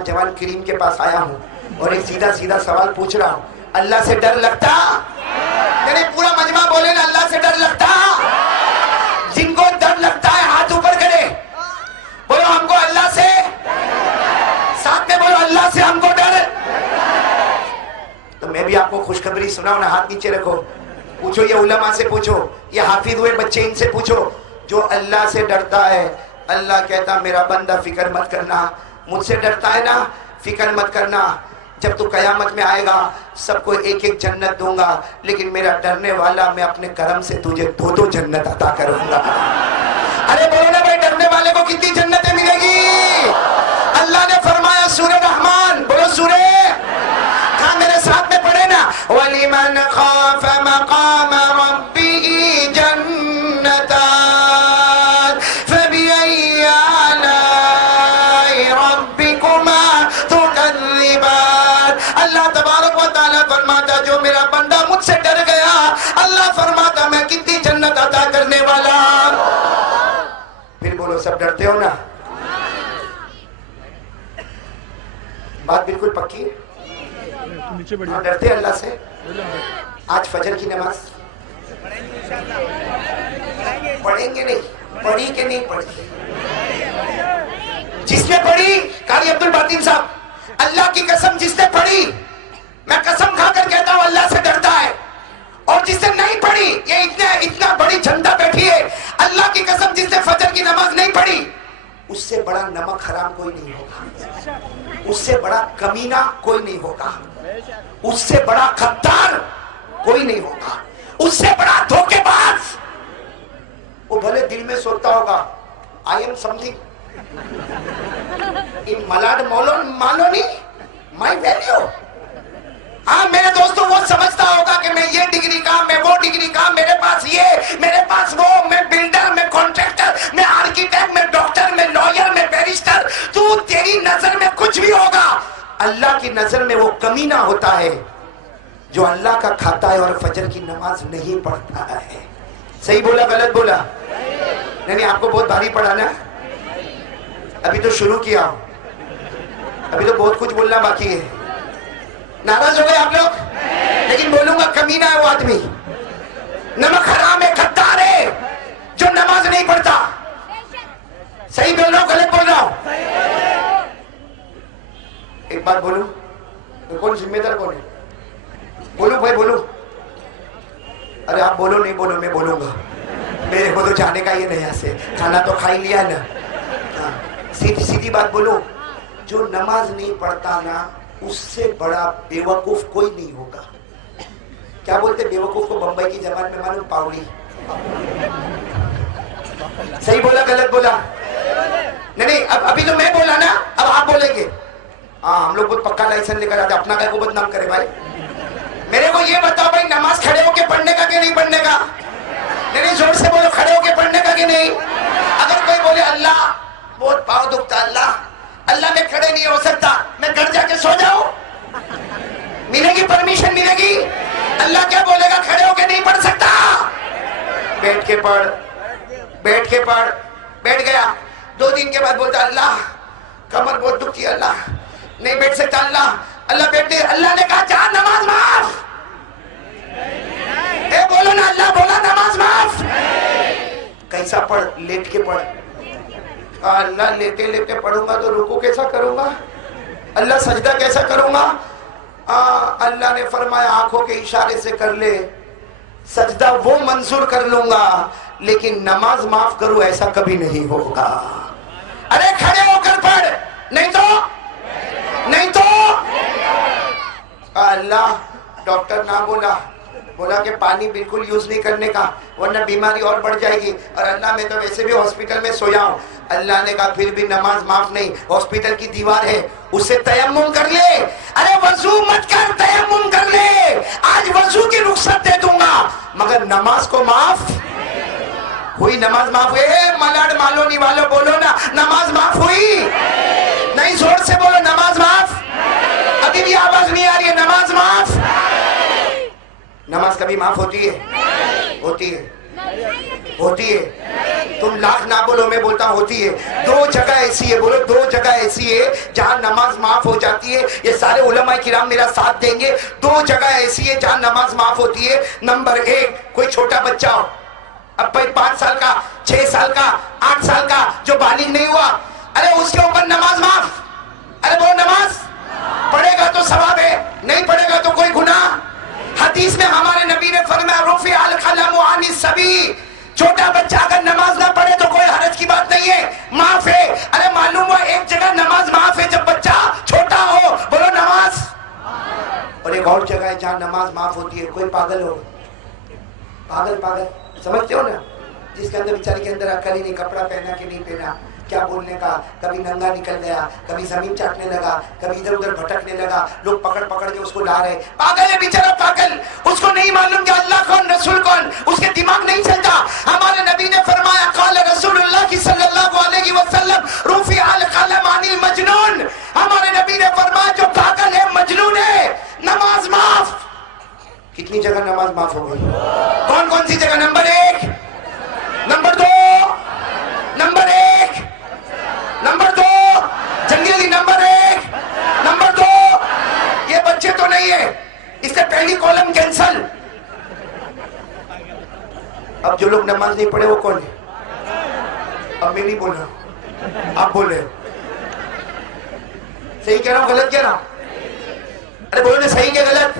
जवान करीम के पास आया हूँ और एक सीधा सीधा सवाल पूछ रहा हूँ, अल्लाह से डर लगता? यानी पूरा मजमा बोले ना, अल्लाह से डर लगता? जिनको डर लगता है हाथ ऊपर करे, बोलो हमको अल्लाह से, साथ में बोलो अल्लाह से हमको डर। तो मैं भी आपको खुशखबरी सुनाऊं ना, हाथ नीचे रखो, पूछो ये उलमा से पूछो, ये हाफिज हुए बच्चे इनसे पूछो, जो अल्लाह से डरता है अल्लाह कहता मेरा बंदा फिक्र मत करना, मुझसे डरता है ना फिक्र मत करना, जब तू कयामत में आएगा सबको एक एक जन्नत दूंगा, लेकिन मेरा डरने वाला मैं अपने करम से तुझे दो दो जन्नत अता करूंगा। अरे बोलो ना भाई, डरने वाले को कितनी जन्नतें मिलेगी? अल्लाह ने फरमाया सूरह रहमान, बोलो सूरह, हाँ मेरे साथ में पढ़े ना, वलिमन खाफ मकाम रब्बिही जन्नतान फबिअय्यि आलाई रब्बिकुमा तुकज़्ज़िबान। अल्लाह तबारक व तआला फरमाता जो मेरा बंदा मुझसे डर गया, अल्लाह फरमाता मैं कितनी जन्नत अता करने वाला। फिर बोलो सब डरते हो ना? बात बिल्कुल पक्की है, डरते अल्लाह से। आज फजर की नमाज पढ़ेंगे नहीं, पढ़ी के नहीं पढ़ी? जिसने पढ़ी, कारी अब्दुल बातिन साहब, अल्लाह की कसम जिसने पढ़ी, मैं कसम खाकर कहता हूं अल्लाह से डरता है। और जिसने नहीं पढ़ी, ये इतना बड़ी जनता बैठी है, अल्लाह की कसम जिसने फजर की नमाज नहीं पढ़ी, उससे बड़ा नमक हराम कोई नहीं होगा, उससे बड़ा कमीना कोई नहीं होगा, उससे बड़ा गद्दार कोई नहीं होगा, उससे बड़ा धोखेबाज। वो भले दिल में सोचता होगा I am something in Malad Malvani my value. हाँ मेरे दोस्तों, वो समझता होगा कि मैं ये डिग्री का, मैं वो डिग्री का, मेरे पास ये, मेरे पास वो, मैं बिल्डर, मैं कॉन्ट्रैक्टर, मैं आर्किटेक्ट, मैं डॉक्टर, मैं लॉयर, मैं बैरिस्टर। तू तेरी नजर में कुछ भी होगा, अल्लाह की नजर में वो कमीना होता है जो अल्लाह का खाता है और फजर की नमाज नहीं पढ़ता है। सही बोला गलत बोला? नहीं, आपको बहुत भारी पड़ा ना, अभी तो शुरू किया, अभी तो बहुत कुछ बोलना बाकी है। नाराज हो गए आप लोग? लेकिन बोलूंगा कमीना है वो आदमी, नमक हराम है, गद्दार है, जो नमाज नहीं पढ़ता। सही बोल रहा हूं गलत बोल रहा हूं? एक बात बोलूं, तो कौन जिम्मेदार कौन है? बोलूं भाई बोलूं? अरे आप बोलो नहीं बोलो, मैं बोलूंगा, मेरे को तो जाने का ही नहीं, यहाँ से खाना तो खा ही लिया ना। सीधी सीधी बात बोलो, जो नमाज नहीं पढ़ता ना, उससे बड़ा बेवकूफ कोई नहीं होगा। क्या बोलते बेवकूफ को बंबई की जबान में? मालूम, पावड़ी। सही बोला गलत बोला? नहीं, अब अभी तो मैं बोला ना, अब आप बोलेंगे। हाँ हम लोग बहुत पक्का लाइसेंस लेकर आते, अपना काय को बदनाम करे भाई। मेरे को ये बताओ भाई, नमाज खड़े होके पढ़ने का कि नहीं पढ़ने का? नहीं, जोर से बोलो, खड़े होके पढ़ने का कि नहीं? अगर कोई बोले अल्लाह बहुत पाँव दुखता, अल्लाह मैं खड़े नहीं हो सकता, मैं घर जाके सो जाऊं, मिलेगी परमिशन? मिलेगी? अल्लाह क्या बोलेगा खड़े होके नहीं पढ़ सकता? बैठ के पढ़, बैठ के पढ़। बैठ गया, 2 दिन के बाद बोलता अल्लाह कमर बहुत दुखती है, अल्लाह नहीं बैठ सकता, अल्लाह बैठे। अल्लाह ने कहा जा नमाज माफ। बोलो ना, अल्लाह बोला नमाज माफ। कैसा पढ़? लेट के पढ़। अल्लाह लेटे लेटे पढ़ूंगा तो रुकू कैसा करूंगा? अल्लाह सजदा कैसा करूंगा? अल्लाह ने फरमाया आंखों के इशारे से कर ले, सजदा वो मंजूर कर लूंगा, लेकिन नमाज माफ करूं ऐसा कभी नहीं होगा। अरे खड़े होकर पढ़, नहीं तो अल्लाह डॉक्टर ना बोला कि पानी बिल्कुल यूज नहीं करने का वरना बीमारी और बढ़ जाएगी, और अल्लाह मैं तो वैसे भी हॉस्पिटल में सोया हूं। अल्लाह ने कहा फिर भी नमाज माफ नहीं, हॉस्पिटल की दीवार है, उससे तयम्मुम कर ले। अरे वजू मत कर, तयम्मुम कर ले, आज वजू की रुखसत दे दूंगा, मगर नमाज को माफ हुई? नमाज माफ हुई? मलाड मालोनी वालों बोलो ना, नमाज माफ हुई? नहीं, जोर से बोलो नमाज माफ। अभी भी आवाज नहीं आ रही है, नमाज माफ? नमाज कभी माफ होती है? होती है, होती है। तुम लाख ना बोलो, मैं बोलता होती है। दो जगह ऐसी है, बोलो दो जगह ऐसी है जहां नमाज माफ हो जाती है। ये सारे उलमा किराम मेरा साथ देंगे। दो जगह ऐसी है जहां नमाज माफ होती है। नंबर एक, कोई छोटा बच्चा हो, अब भाई 5 साल का, 6 साल का, 8 साल का, जो बालिग नहीं हुआ, अरे उसके ऊपर नमाज माफ। अरे वो नमाज पढ़ेगा तो सवाब है, नहीं पढ़ेगा तो कोई गुनाह। हदीस में हमारे नबी ने फरमाया रुफ़ी अल क़लम अनिस सबी, छोटा बच्चा अगर नमाज ना पढ़े तो कोई हरज की बात नहीं है, माफ है। अरे मालूम हुआ एक जगह नमाज माफ है जब बच्चा छोटा हो, बोलो नमाज। और एक और जगह है जहां नमाज माफ होती है, कोई पागल हो, पागल पागल समझते हो ना, जिसके अंदर बेचारे के अंदर अकल ही नहीं, कपड़ा पहना कि नहीं पहना, क्या बोलने का, कभी नंगा निकल गया, कभी जमीन चाटने लगा, कभी इधर उधर भटकने लगा, लोग पकड़ पकड़ के उसको ला रहे, पागल है बेचारा पागल, उसको नहीं मालूम कि अल्लाह कौन रसूल कौन, उसके दिमाग नहीं चलता। हमारे नबी ने फरमाया क़ाल रसूलुल्लाह सल्लल्लाहु अलैहि वसल्लम रुफ़ी अल क़लम अनिल मजनून, हमारे नबी ने फरमाया जो पागल है, मजनून है, नमाज माफ। कितनी जगह नमाज माफ हो गई? कौन कौन सी जगह? नंबर 1, नंबर 2, नंबर 1, नंबर 2, जल्दी नंबर 1, नंबर 2। ये बच्चे तो नहीं है, इससे पहली कॉलम कैंसल। अब जो लोग नमाज नहीं पढ़े वो कौन है? अब मैं नहीं बोल रहा, आप बोल रहे हो। सही कह रहा हूं गलत कह रहा हूं? अरे बोलो ना, सही क्या गलत?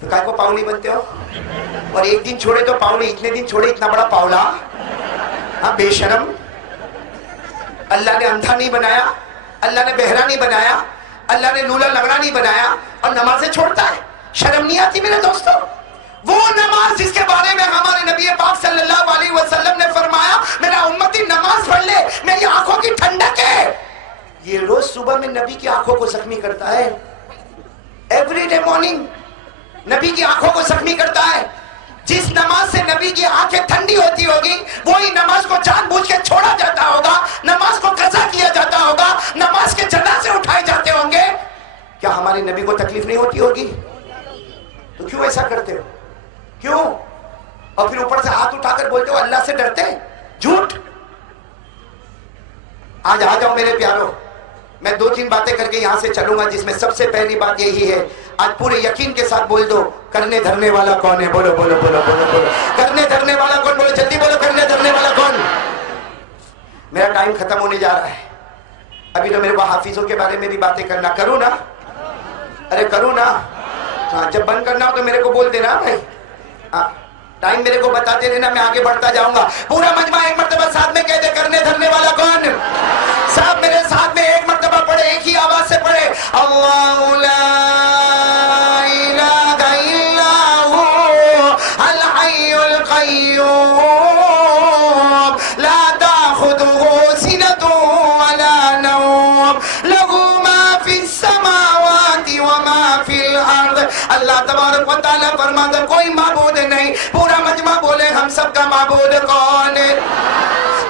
तो काय को पावली बनते हो? और एक दिन छोड़े तो पावली, इतने दिन छोड़े इतना बड़ा पावला। हाँ बेशरम, अल्लाह ने अंधा नहीं बनाया, अल्लाह ने बहरा नहीं बनाया, अल्लाह ने लूला लगड़ा नहीं बनाया और नमाज़ें छोड़ता है। शर्म नहीं आती मेरे दोस्तों? वो नमाज जिसके बारे में हमारे नबी पाक सल्लल्लाहु अलैहि वसल्लम ने फरमाया मेरा उम्मती नमाज पढ़ ले, मेरी आंखों की ठंडक है। ये रोज सुबह में नबी की आंखों को जख्मी करता है, एवरीडे मॉर्निंग नबी की आंखों को जख्मी करता है। जिस नमाज से नबी की आंखें ठंडी होती होगी वही नमाज को जानबूझ के छोड़ा जाता होगा, नमाज को कज़ा किया जाता होगा, नमाज के जनाजे उठाए जाते होंगे। क्या हमारे नबी को तकलीफ नहीं होती होगी? तो क्यों ऐसा करते हो? क्यों? और फिर ऊपर से हाथ उठाकर बोलते हो अल्लाह से डरते हैं, झूठ। आज आ जाओ मेरे प्यारो, मैं 2-3 बातें करके यहां से चलूंगा, जिसमें सबसे पहली बात यही है, आज पूरे यकीन के साथ बोल दो, करने धरने वाला कौन है? बोलो बोलो बोलो बोलो बोलो, करने धरने वाला कौन? बोलो जल्दी बोलो, करने धरने वाला कौन? मेरा टाइम खत्म होने जा रहा है, अभी तो मेरे को हाफिजों के बारे में भी बातें करना, करूं ना? अरे करूं ना? हाँ, जब बंद करना हो तो मेरे को बोल देना भाई। हाँ, टाइम मेरे को बताते रहना, मैं आगे बढ़ता जाऊंगा। पूरा मजमा एक मर्तबा साथ में कह दे, करने धरने वाला कौन? सब मेरे साथ में एक मर्तबा पढ़े, एक ही आवाज से पढ़े, अल्लाहु ला इलाहा इल्ला हु अल हय्युल क़य्यूम ला ताख़ुदुहु सिनतुन वला नौम लहु मा फिस समावाति व मा फिल अर्द। अल्लाह तबारक व तआला फरमाता कोई माबूद नहीं। पूरा मजमा बोले हम सबका माबूद कौन है?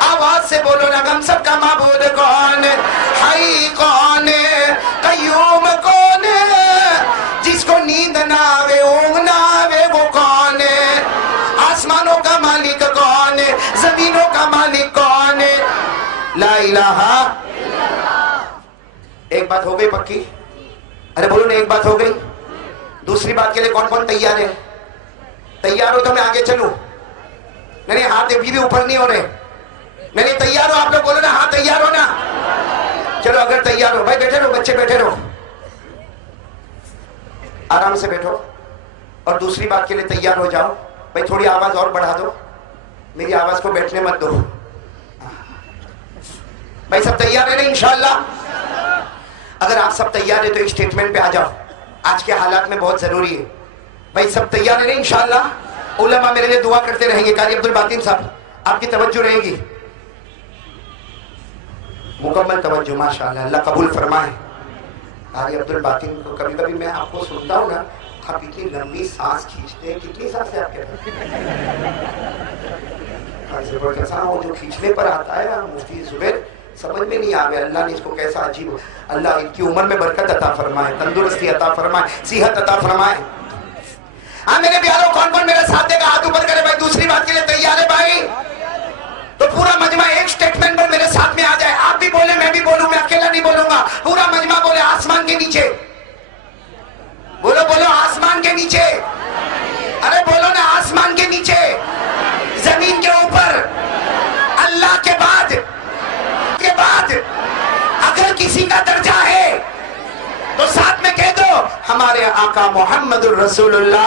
आवाज से बोलो ना, हम सबका माबूद कौन है? हई कौन है? कय्यूम कौन है? जिसको नींद ना आवे, ऊंघ ना आवे, वो कौन है? आसमानों का मालिक कौन है? जमीनों का मालिक कौन है? ला इलाहा। एक बात हो गई पक्की? अरे बोलो ना, एक बात हो गई। दूसरी बात के लिए कौन कौन तैयार है? तैयार हो तो मैं आगे चलूं? नहीं, हाथ अभी भी ऊपर नहीं हो रहे। नहीं, तैयार हो आप लोग? बोलो ना, हाँ तैयार हो ना? चलो अगर तैयार हो भाई, बैठे रहो बच्चे, बैठे रहो, आराम से बैठो। और दूसरी बात के लिए तैयार हो जाओ भाई, थोड़ी आवाज और बढ़ा दो, मेरी आवाज को बैठने मत दो भाई। सब तैयार है ना इंशाअल्लाह? अगर आप सब तैयार है तो एक स्टेटमेंट पे आ जाओ, आज के हालात में बहुत जरूरी है भाई। सब तैयार है ना इंशाअल्लाह? उलमा मेरे लिए दुआ करते रहेंगे। कारी अब्दुल बातिन साहब, आपकी तवज्जो रहेगी, मुकम्मल तवज्जो, माशाअल्लाह, अल्लाह कबूल फरमाए। कारी अब्दुल बातिन को कभी कभी मैं आपको सुनता हूँ ना, आप इतनी लंबी सांस खींचते हैं, कितनी सांस है आपके पास? वो जो खींचने पर आता है ना मुफ्ती जुबैर, समझ में नहीं आ गया, अल्लाह ने इसको कैसा अजीब, अल्लाह इनकी उम्र में बरकत अता फरमाए, तंदुरुस्ती अता फरमाए, सेहत अता फरमाए। हाँ मेरे प्यारों, कौन कौन मेरे साथ देगा? हाथ ऊपर करे भाई। दूसरी बात के लिए तैयार है भाई? तो पूरा मजमा एक स्टेटमेंट पर मेरे साथ में आ जाए, आप भी बोले मैं भी बोलूं, मैं अकेला नहीं बोलूंगा, पूरा मजमा बोले आसमान के नीचे। बोलो बोलो आसमान के नीचे, अरे बोलो ना आसमान के नीचे, जमीन के ऊपर, अल्लाह के बाद अगर किसी का दर्जा है तो साथ में कह दो हमारे आका मोहम्मदुर रसूलुल्लाह।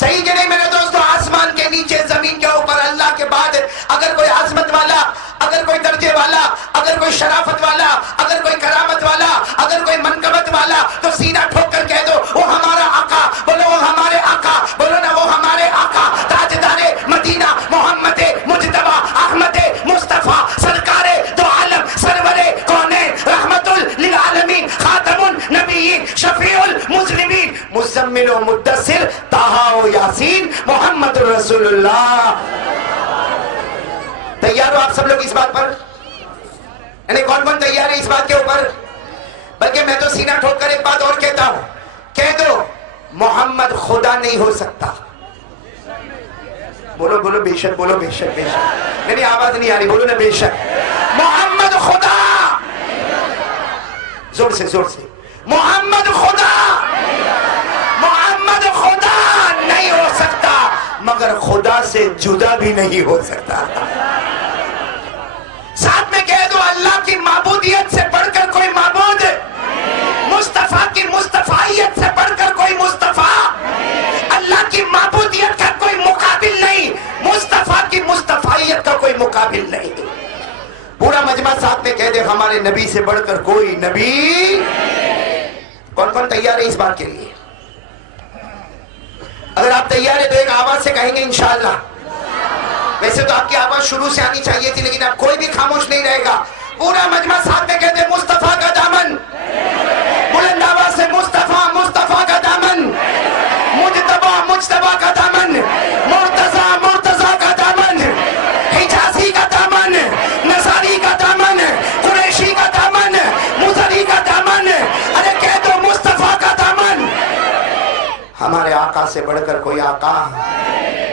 सही कि नहीं मेरे दोस्तों? आसमान के नीचे, जमीन के ऊपर, अल्लाह के बाद अगर कोई आजमत वाला, अगर कोई दर्जे वाला, अगर कोई शराफत वाला, अगर कोई करामत वाला, अगर कोई मनकबत वाला, तो सीना ठोक कर कह दो वो हमारा आका। बोलो वो हमारे आका, बोलो ना वो हमारे आका, ताजदारे मदीना मोहम्मद मुजतबा अहमद मुस्तफा सरकारे दो आलम सरवरे कौने रहमतुल लिल आलमीन खातमुन नबीयीन शफीउल मुज़लिमीन मुज़म्मिल व मुद्दस्सिर ताहा व यासीन मोहम्मदुर रसूलुल्लाह। तैयार हो आप सब लोग इस बात पर? यानी कौन कौन तैयार है इस बात के ऊपर? बल्कि मैं तो सीना ठोक कर एक बात और कहता हूं, कह दो मोहम्मद खुदा नहीं हो सकता। बोलो बोलो बेशक, बोलो बेशक बेशक। नहीं आवाज नहीं आ रही, बोलो ना बेशक। मोहम्मद खुदा, जोर से मोहम्मद खुदा, मोहम्मद खुदा नहीं हो सकता, मगर खुदा से जुदा भी नहीं हो सकता। साथ में कह दो अल्लाह की माबूदियत से बढ़कर कोई माबूद, मुस्तफा की मुस्तफाइयत से बढ़कर कोई मुस्तफा, अल्लाह की माबूदियत का कोई मुकाबिल नहीं, मुस्तफा की मुस्तफाइयत का कोई मुकाबिल नहीं। पूरा मजमा साथ में कह दे हमारे नबी से बढ़कर कोई नबी। कौन कौन तैयार है इस बात के लिए? अगर आप तैयार है तो एक आवाज से कहेंगे इंशाअल्लाह। वैसे तो आपकी आवाज शुरू से आनी चाहिए थी, लेकिन अब कोई भी खामोश नहीं रहेगा। पूरा मजमा साथ में कहते मुस्तफा का दामन, बुलंद आवाज से मुस्तफा मुस्तफा का दामन, मुजतबा मुजतबा का दामन, मुर्तजा मुर्तजा का दामन, हिजाजी का दामन, नसारी का दामन, कुरैशी का दामन, मुजरी का दामन, अरे कह दो मुस्तफा का दामन। हमारे आका से बढ़कर कोई आका,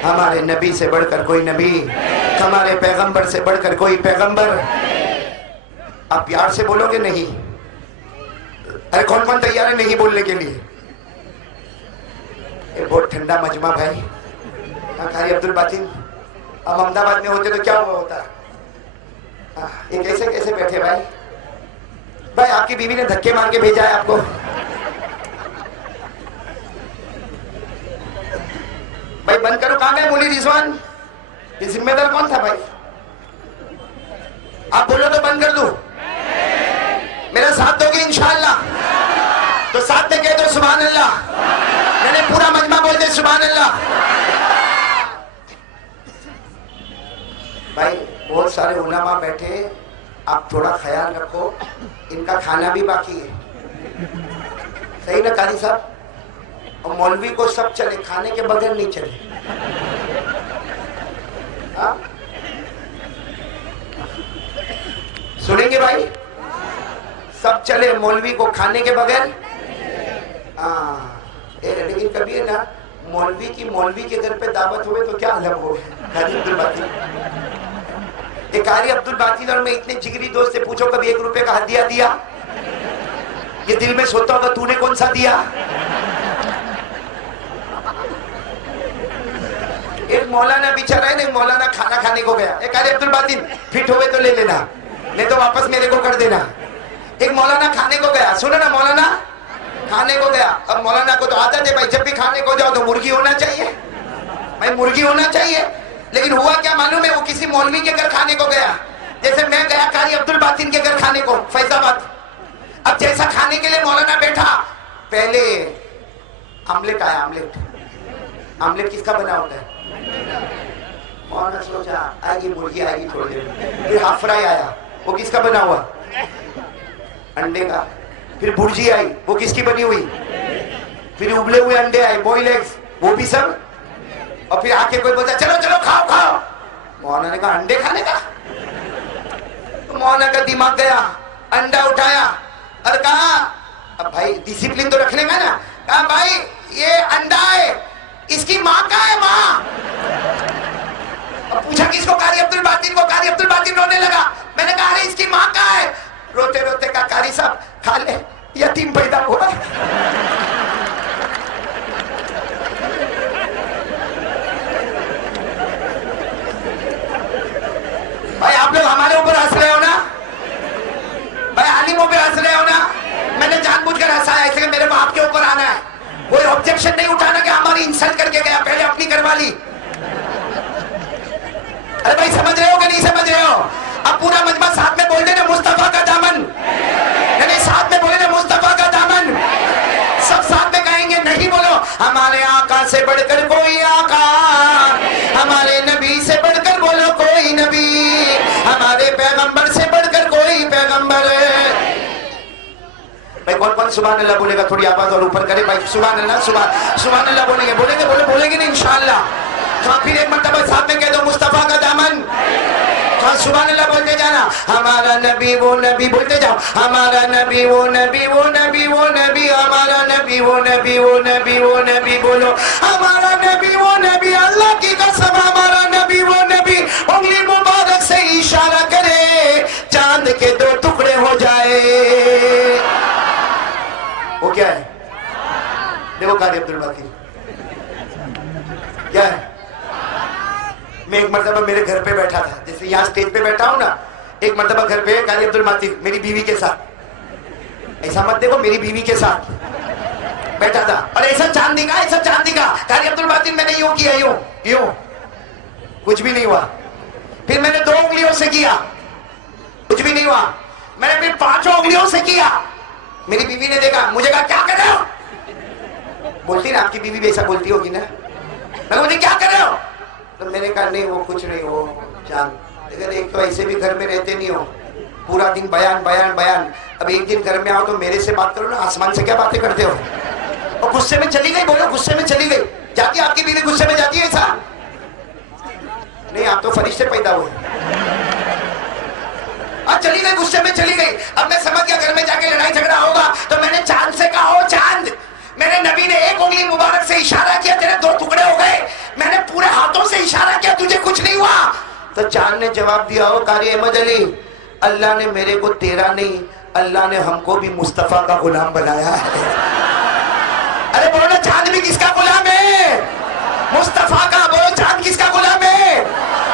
हमारे नबी से बढ़कर कोई नबी, हमारे पैगंबर से बढ़कर कोई पैगंबर। आप प्यार से बोलोगे नहीं? अरे कौन कौन तैयार है नहीं बोलने के लिए? ये बहुत ठंडा मजमा भाई। कारी अब्दुल बातिन, अब अहमदाबाद में होते तो क्या हुआ होता? ये कैसे कैसे बैठे भाई? भाई आपकी बीवी ने धक्के मार के भेजा है आपको। भाई बंद करो, कहां गए मोली रिजवान? ये जिम्मेदार कौन था भाई? आप बोलो तो बंद कर दूं? मेरा साथ दोगे इंशाअल्लाह? तो साथ में कह दो सुभान अल्लाह। मैंने पूरा मजमा बोल दे सुभान अल्लाह। भाई बहुत सारे उलमा बैठे, आप थोड़ा ख्याल रखो, इनका खाना भी बाकी है। सही ना कारी साहब? और मौलवी को सब चले, खाने के बगैर नहीं चले। हाँ? सुनेंगे भाई? सब चले, मौलवी को खाने के बगैर। हाँ, लेकिन कभी है ना मौलवी के घर पे दावत हुए तो क्या अलग हो। कारी अब्दुल बातिन, कारी अब्दुल बातिन और मैं इतने जिगरी दोस्त से पूछो कभी 1 रुपए का हदिया दिया? ये दिल में सोता होगा तूने कौन सा दिया? एक मौलाना बेचारा है ना, मौलाना खाना खाने को गया। एक कारी अब्दुल बातिन फिट हुए तो ले लेना, नहीं तो वापस मेरे को कर देना। एक मौलाना खाने को गया, सुनो ना, मौलाना खाने को गया। अब मौलाना को तो आदत है भाई, जब भी खाने को जाओ तो मुर्गी होना चाहिए भाई, मुर्गी होना चाहिए। लेकिन हुआ क्या मालूम है? वो किसी मौलवी के घर खाने को गया, जैसे मैं गया कारी अब्दुल बातिन के घर खाने को फैजाबाद। अब जैसा खाने के लिए मौलाना बैठा, पहले आमलेट आया। आमलेट किसका बना होता है? मौलाना सोचा आएगी मुर्गी आएगी थोड़ी देर। फिर हाफ फ्राई आया, वो किसका बना हुआ? अंडे का। फिर भुर्जी आई, वो किसकी बनी हुई? फिर उबले हुए अंडे आए, बॉइल एग्स, वो भी सब। और फिर आके कोई बोलता चलो चलो खाओ खाओ। मौलाना ने कहा अंडे खाने का? तो मौलाना का दिमाग गया, अंडा उठाया और कहा, अब भाई डिसिप्लिन तो रखने का ना, कहा भाई ये अंडा है, इसकी माँ कहाँ है? माँ पूछा किसको? कारी अब्दुल बातिन को। कारी अब्दुल बातिन रोने लगा। मैंने कहा अरे इसकी माँ कहाँ है? रोते रोते कहा कारी साहब खा ले, यतीम पैदा हुआ। भाई आप लोग हमारे ऊपर हंस रहे हो ना? भाई आलिमों पे हंस रहे हो ना? मैंने जानबूझकर हंसाया इसलिए मेरे को आपके ऊपर आना है। कोई ऑब्जेक्शन नहीं उठाना कि हमारी इंसल्ट करके गया, पहले अपनी करवा ली। अरे भाई समझ रहे हो कि नहीं समझ रहे हो? अब पूरा मजमा साथ में बोल देना मुस्तफा का दामन। नहीं साथ में बोले ना मुस्तफा का दामन। सब साथ में कहेंगे, नहीं बोलो हमारे आका से बढ़कर कोई आका, हमारे नबी से बढ़कर बोलो कोई नबी, हमारे पैगंबर से बढ़कर कोई पैगंबर। भाई कौन कौन सुभान अल्लाह बोलेगा? थोड़ी आवाज और ऊपर करे भाई। सुभान अल्लाह, सुभान अल्लाह बोलेंगे, बोलेंगे बोलेंगे नहीं इंशाअल्लाह। तो फिर एक मर्तबा साथ में कह दो मुस्तफा का दामन। सुभान अल्लाह बोलते जाना। हमारा नबी वो नबी, बोलते जाओ हमारा नबी वो नबी, वो नबी वो नबी, हमारा नबी वो नबी, वो नबी वो नबी, बोलो हमारा नबी वो नबी, अल्लाह की कसम हमारा नबी वो नबी, उंगली मुबारक से इशारा करे चांद के दो टुकड़े हो जाए। वो क्या है? देखो कारी अब्दुल बातिन क्या है? मैं एक मर्तबा मेरे घर पे बैठा था, जैसे यहाँ स्टेज पे बैठा हूँ ना, एक मर्तबा घर पे कारी अब्दुल बातिन मेरी बीवी के साथ, ऐसा मत देखो, मेरी बीवी के साथ बैठा था और ऐसा चांद दिखा, ऐसा चांद दिखा। कारी अब्दुल बातिन मैंने यूं किया, यूं कुछ भी नहीं हुआ। फिर मैंने 2 उंगलियों से किया, कुछ भी नहीं हुआ। मैंने फिर 5 उंगलियों से किया। मेरी बीवी ने देखा, मुझे कहा क्या कर रहे हो? बोलती ना आपकी बीवी भी ऐसा बोलती होगी ना। मैं मुझे क्या कर रहे हो? तो मैंने कहा नहीं वो कुछ नहीं, वो चांद। लेकिन एक तो ऐसे भी घर में रहते नहीं हो, पूरा दिन बयान बयान बयान। अब एक दिन घर में आओ तो मेरे से बात करो ना, आसमान से क्या बातें करते हो? और गुस्से में चली गई, बोलो गुस्से में चली गई। जाती आपकी बीवी गुस्से में जाती है ऐसा? नहीं, आप तो फरिश्ते पैदा हुए। अब चली गई, गुस्से में चली गई। अब मैं समझ गया घर में जाके लड़ाई झगड़ा होगा, तो मैंने चांद से कहा ओ चांद, मेरे नबी ने एक उंगली मुबारक से इशारा किया, तेरे 2 टुकड़े हो गए। मैंने पूरे हाथों से इशारा किया, तुझे कुछ नहीं हुआ। तो चांद ने जवाब दिया, ओ कारी अहमद अली, अल्लाह ने मेरे को तेरा नहीं, अल्लाह ने हमको भी मुस्तफा का गुलाम बनाया है। अरे बोलो ना, चांद भी किसका गुलाम है? मुस्तफा का। बोलो चांद किसका गुलाम है?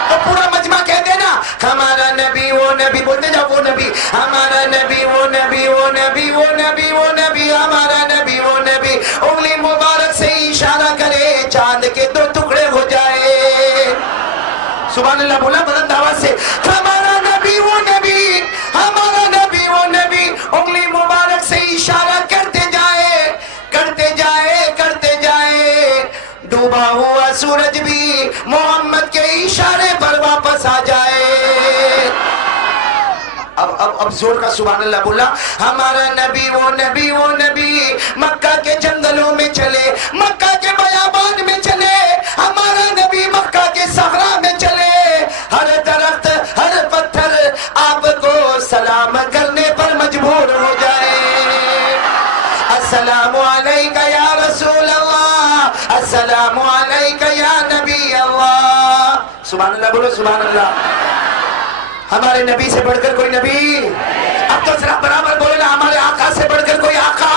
तो पूरा मजमा कह देना हमारा नबी वो नबी, बोलते जाओ वो नबी, हमारा नबी वो नबी, वो नबी वो नबी, वो नबी, हमारा नबी वो नबी, उंगली मुबारक से इशारा करे चांद के 2 टुकड़े हो जाए। सुभान अल्लाह बोला बुलंद आवाज से, हमारा नबी वो नबी, हमारा नबी वो नबी, उंगली मुबारक से इशारा करते जाए करते जाए करते जाए, डूबा हुआ सूरज भी मोहम्मद के इशारे पर वापस आ जाए। अब जोर का सुभान अल्लाह बोला, हमारा नबी वो नबी, वो नबी, मक्का के जंगलों में चले, मक्का के बयाबान में चले, हमारा नबी मक्का के सहरा में चले, हर दरख्त हर पत्थर आपको सलाम करने पर मजबूर हो जाए। अस्सलामु अलैका या रसूल अल्लाह, अस्सलामु अलैका या नबी अल्लाह। सुभान अल्लाह बोलो सुभान अल्लाह। हमारे नबी से बढ़कर कोई नबी। अब तो जरा बराबर बोले ना, हमारे आका से बढ़कर कोई आका,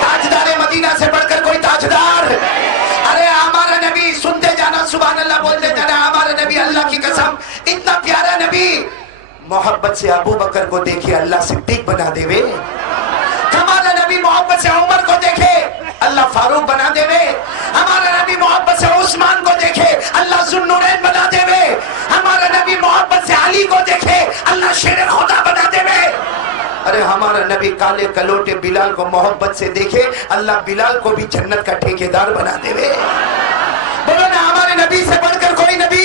ताजदार मदीना से बढ़कर कोई ताजदार। अरे हमारा नबी, सुनते जाना सुभान अल्लाह बोलते जाना। हमारा नबी अल्लाह की कसम इतना प्यारा नबी, मोहब्बत से अबू बकर को देखे अल्लाह सिद्दीक बना देवे। हमारा नबी मोहब्बत से उमर को देखे अल्लाह फारूक बना देवे। हमारा नबी मोहब्बत से उस्मान को देखे अल्लाह जुन्नुरैन बना देवे। हमारा नबी मोहब्बत से अली को देखे अल्लाह शेर खुदा बना देवे। अरे हमारा नबी काले कलोटे बिलाल को मोहब्बत से देखे अल्लाह बिलाल को भी जन्नत का ठेकेदार बना देवे। बोलो ना, हमारे नबी से बढ़कर कोई नबी।